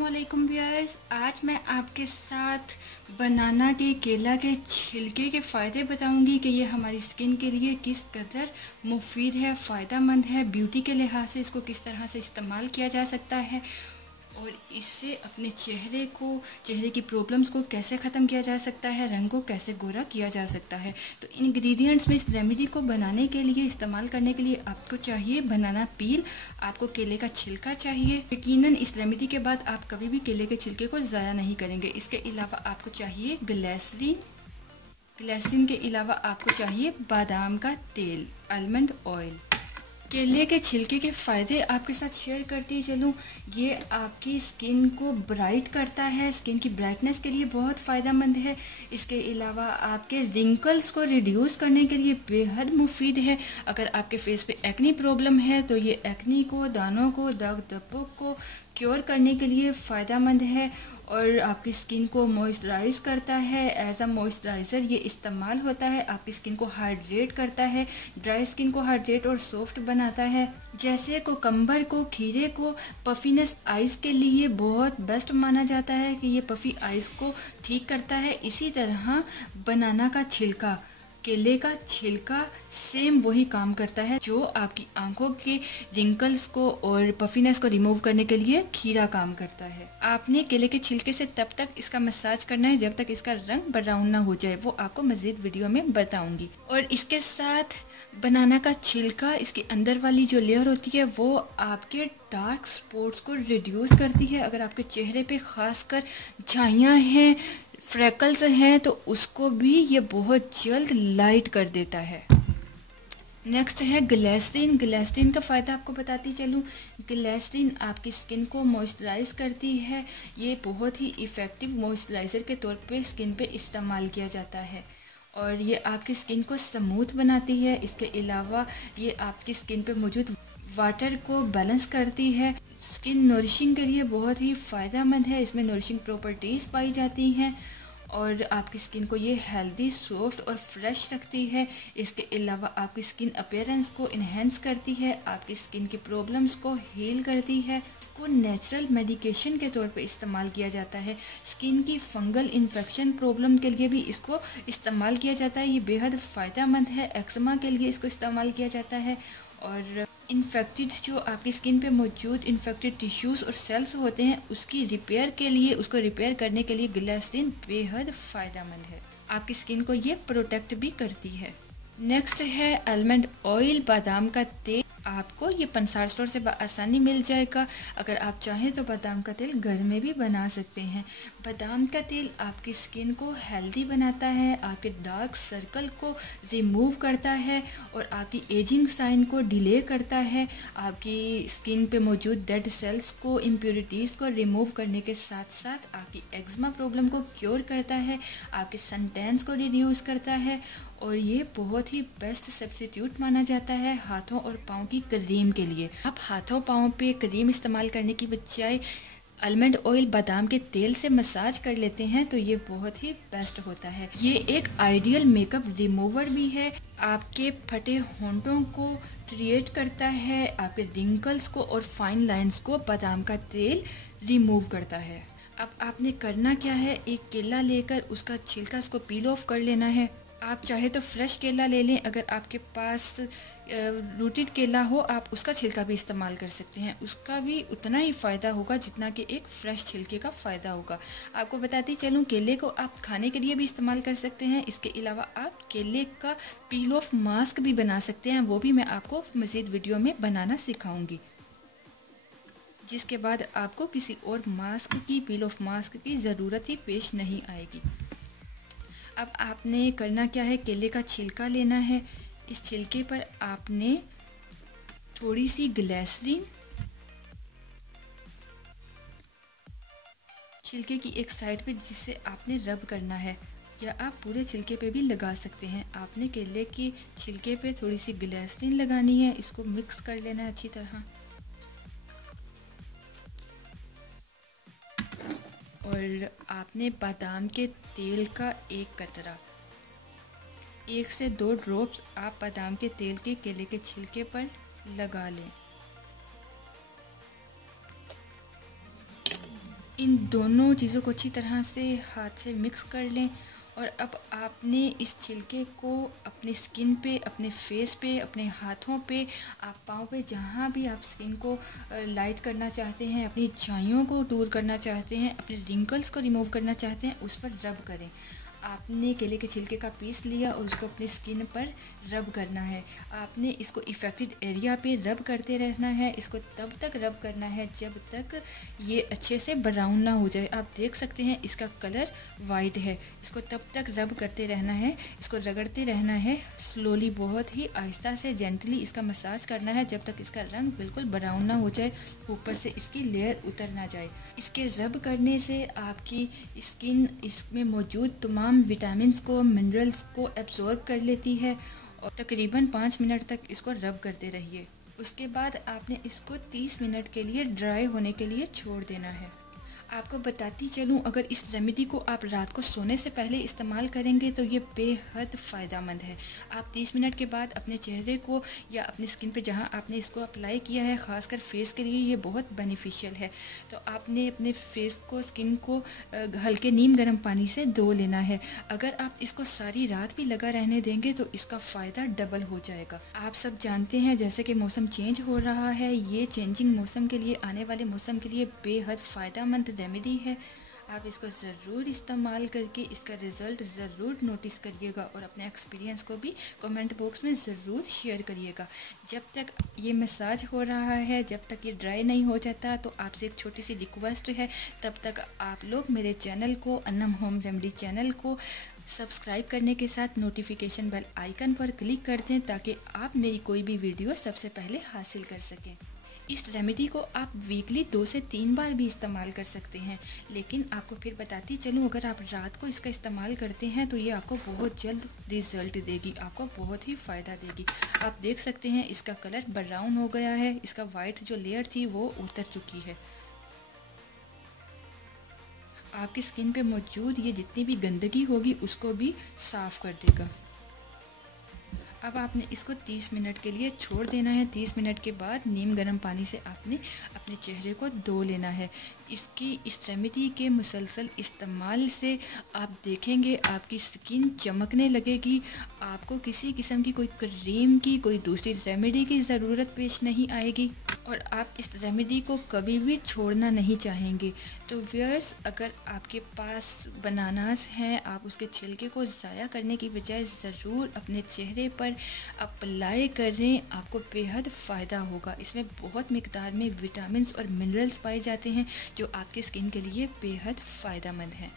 अस्सलामुअलैकुम व्यूअर्स। आज मैं आपके साथ बनाना के केला के छिलके के फ़ायदे बताऊंगी कि ये हमारी स्किन के लिए किस कदर मुफीद है, फ़ायदेमंद है। ब्यूटी के लिहाज से इसको किस तरह से इस्तेमाल किया जा सकता है और इससे अपने चेहरे की प्रॉब्लम्स को कैसे ख़त्म किया जा सकता है, रंग को कैसे गोरा किया जा सकता है। तो इंग्रेडिएंट्स में इस रेमेडी को बनाने के लिए, इस्तेमाल करने के लिए आपको चाहिए बनाना पील, आपको केले का छिलका चाहिए। यकीनन इस रेमेडी के बाद आप कभी भी केले के छिलके को ज़ाया नहीं करेंगे। इसके अलावा आपको चाहिए ग्लिसरीन के अलावा आपको चाहिए बादाम का तेल, आलमंड ऑयल। केले के छिलके के फ़ायदे आपके साथ शेयर करती चलूँ। ये आपकी स्किन को ब्राइट करता है, स्किन की ब्राइटनेस के लिए बहुत फ़ायदेमंद है। इसके अलावा आपके रिंकल्स को रिड्यूस करने के लिए बेहद मुफीद है। अगर आपके फेस पे एक्नी प्रॉब्लम है तो ये एक्नी को, दानों को, दाग धब्बों को क्योर करने के लिए फ़ायदेमंद है और आपकी स्किन को मॉइस्चराइज करता है। एज अ मॉइस्चराइज़र ये इस्तेमाल होता है। आपकी स्किन को हाइड्रेट करता है, ड्राई स्किन को हाइड्रेट और सॉफ्ट बनाता है। जैसे कोकम्बर को, खीरे को पफीनेस आइज़ के लिए बहुत बेस्ट माना जाता है कि ये पफी आइज़ को ठीक करता है। इसी तरह बनाना का छिलका, केले का छिलका सेम वही काम करता है जो आपकी आंखों के रिंकल्स को और पफीनेस को रिमूव करने के लिए खीरा काम करता है। आपने केले के छिलके से तब तक इसका मसाज करना है जब तक इसका रंग ब्राउन ना हो जाए। वो आपको मज़ीद वीडियो में बताऊंगी। और इसके साथ बनाना का छिलका, इसके अंदर वाली जो लेयर होती है वो आपके डार्क स्पॉट्स को रिड्यूस करती है। अगर आपके चेहरे पे खासकर झाइयाँ हैं, फ्रैकल्स हैं, तो उसको भी ये बहुत जल्द लाइट कर देता है। नेक्स्ट है ग्लिसरीन। ग्लिसरीन का फ़ायदा आपको बताती चलूँ। ग्लिसरीन आपकी स्किन को मॉइस्चराइज करती है। ये बहुत ही इफ़ेक्टिव मॉइस्चराइज़र के तौर पे स्किन पे इस्तेमाल किया जाता है और ये आपकी स्किन को स्मूथ बनाती है। इसके अलावा ये आपकी स्किन पे मौजूद वाटर को बैलेंस करती है। स्किन नरिशिंग के लिए बहुत ही फ़ायदेमंद है। इसमें नरिशिंग प्रॉपर्टीज़ पाई जाती हैं और आपकी स्किन को ये हेल्दी, सॉफ्ट और फ्रेश रखती है। इसके अलावा आपकी स्किन अपीयरेंस को इन्हेंस करती है, आपकी स्किन की प्रॉब्लम्स को हील करती है। इसको नेचुरल मेडिकेशन के तौर पे इस्तेमाल किया जाता है। स्किन की फंगल इन्फेक्शन प्रॉब्लम के लिए भी इसको इस्तेमाल किया जाता है। ये बेहद फ़ायदेमंद है। एक्जिमा के लिए इसको इस्तेमाल किया जाता है और इन्फेक्टेड जो आपकी स्किन पे मौजूद इन्फेक्टेड टिश्यूज़ और सेल्स होते हैं उसकी रिपेयर के लिए, उसको रिपेयर करने के लिए ग्लिसरीन बेहद फ़ायदेमंद है। आपकी स्किन को ये प्रोटेक्ट भी करती है। नेक्स्ट है आलमंड ऑयल, बादाम का तेल। आपको ये पंसार स्टोर से आसानी मिल जाएगा। अगर आप चाहें तो बादाम का तेल घर में भी बना सकते हैं। बादाम का तेल आपकी स्किन को हेल्दी बनाता है, आपके डार्क सर्कल को रिमूव करता है और आपकी एजिंग साइन को डिले करता है। आपकी स्किन पे मौजूद डेड सेल्स को, इम्प्योरिटीज़ को रिमूव करने के साथ साथ आपकी एक्जिमा प्रॉब्लम को क्योर करता है, आपके सन टैन्स को रिड्यूस करता है और ये बहुत ही बेस्ट सब्स्टिट्यूट माना जाता है हाथों और पाँव की क्रीम के लिए। आप हाथों पाँव पे क्रीम इस्तेमाल करने की बजाय आलमंड ऑयल, बादाम के तेल से मसाज कर लेते हैं तो ये बहुत ही बेस्ट होता है। ये एक आइडियल मेकअप रिमूवर भी है। आपके फटे होंठों को क्रिएट करता है, आपके रिंकल्स को और फाइन लाइंस को बादाम का तेल रिमूव करता है। अब आपने करना क्या है, एक केला लेकर उसका छिलका उसको पील ऑफ कर लेना है। आप चाहे तो फ्रेश केला ले लें। अगर आपके पास रूटेड केला हो आप उसका छिलका भी इस्तेमाल कर सकते हैं। उसका भी उतना ही फ़ायदा होगा जितना कि एक फ़्रेश छिलके का फ़ायदा होगा। आपको बताती चलूँ, केले को आप खाने के लिए भी इस्तेमाल कर सकते हैं। इसके अलावा आप केले का पील ऑफ मास्क भी बना सकते हैं। वो भी मैं आपको मज़ीद वीडियो में बनाना सिखाऊंगी, जिसके बाद आपको किसी और मास्क की, पील ऑफ मास्क की ज़रूरत ही पेश नहीं आएगी। अब आपने करना क्या है, केले का छिलका लेना है। इस छिलके पर आपने थोड़ी सी ग्लिसरीन छिलके की एक साइड पे जिससे आपने रब करना है, या आप पूरे छिलके पे भी लगा सकते हैं। आपने केले के छिलके पे थोड़ी सी ग्लिसरीन लगानी है। इसको मिक्स कर लेना है अच्छी तरह और आपने बादाम के तेल का एक कतरा, 1 से 2 ड्रॉप्स आप बादाम के तेल के केले के छिलके पर लगा लें। इन दोनों चीज़ों को अच्छी तरह से हाथ से मिक्स कर लें। और अब आपने इस छिलके को अपनी स्किन पे, अपने फेस पे, अपने हाथों पे, आप पाँव पे, जहाँ भी आप स्किन को लाइट करना चाहते हैं, अपनी झाइयों को दूर करना चाहते हैं, अपने रिंकल्स को रिमूव करना चाहते हैं, उस पर रब करें। आपने केले के छिलके का पीस लिया और उसको अपनी स्किन पर रब करना है। आपने इसको इफ़ेक्टेड एरिया पे रब करते रहना है। इसको तब तक रब करना है जब तक ये अच्छे से ब्राउन ना हो जाए। आप देख सकते हैं इसका कलर वाइट है। इसको तब तक रब करते रहना है, इसको रगड़ते रहना है स्लोली, बहुत ही आहिस्ता से जेंटली इसका मसाज करना है जब तक इसका रंग बिल्कुल ब्राउन ना हो जाए, ऊपर से इसकी लेयर उतर ना जाए। इसके रब करने से आपकी स्किन इसमें मौजूद तमाम विटामिन्स को, मिनरल्स को एब्जॉर्ब कर लेती है। और तकरीबन 5 मिनट तक इसको रब करते रहिए। उसके बाद आपने इसको 30 मिनट के लिए ड्राई होने के लिए छोड़ देना है। आपको बताती चलूँ, अगर इस रेमेडी को आप रात को सोने से पहले इस्तेमाल करेंगे तो ये बेहद फ़ायदेमंद है। आप 30 मिनट के बाद अपने चेहरे को या अपनी स्किन पे जहाँ आपने इसको अप्लाई किया है, ख़ासकर फेस के लिए ये बहुत बेनिफिशियल है। तो आपने अपने फेस को, स्किन को हल्के नीम गर्म पानी से धो लेना है। अगर आप इसको सारी रात भी लगा रहने देंगे तो इसका फ़ायदा डबल हो जाएगा। आप सब जानते हैं जैसे कि मौसम चेंज हो रहा है, ये चेंजिंग मौसम के लिए, आने वाले मौसम के लिए बेहद फ़ायदेमंद रेमेडी है। आप इसको ज़रूर इस्तेमाल करके इसका रिज़ल्ट ज़रूर नोटिस करिएगा और अपने एक्सपीरियंस को भी कमेंट बॉक्स में ज़रूर शेयर करिएगा। जब तक ये मसाज हो रहा है, जब तक ये ड्राई नहीं हो जाता, तो आपसे एक छोटी सी रिक्वेस्ट है, तब तक आप लोग मेरे चैनल को, अन्नम होम रेमेडी चैनल को सब्सक्राइब करने के साथ नोटिफिकेशन बेल आइकन पर क्लिक कर दें ताकि आप मेरी कोई भी वीडियो सबसे पहले हासिल कर सकें। इस रेमेडी को आप वीकली 2 से 3 बार भी इस्तेमाल कर सकते हैं। लेकिन आपको फिर बताती चलूँ, अगर आप रात को इसका इस्तेमाल करते हैं तो ये आपको बहुत जल्द रिज़ल्ट देगी, आपको बहुत ही फ़ायदा देगी। आप देख सकते हैं इसका कलर ब्राउन हो गया है, इसका वाइट जो लेयर थी वो उतर चुकी है। आपकी स्किन पे मौजूद ये जितनी भी गंदगी होगी उसको भी साफ़ कर देगा। अब आपने इसको 30 मिनट के लिए छोड़ देना है। 30 मिनट के बाद नीम गर्म पानी से आपने अपने चेहरे को धो लेना है। इस रेमेडी के मुसलसल इस्तेमाल से आप देखेंगे आपकी स्किन चमकने लगेगी। आपको किसी किस्म की कोई क्रीम की, कोई दूसरी रेमेडी की ज़रूरत पेश नहीं आएगी और आप इस रेमेडी को कभी भी छोड़ना नहीं चाहेंगे। तो व्यूअर्स, अगर आपके पास बनानास हैं, आप उसके छिलके को ज़ाया करने की बजाय ज़रूर अपने चेहरे पर अप्लाई करें, आपको बेहद फ़ायदा होगा। इसमें बहुत मिकदार में विटामिन्स और मिनरल्स पाए जाते हैं जो आपकी स्किन के लिए बेहद फ़ायदेमंद हैं।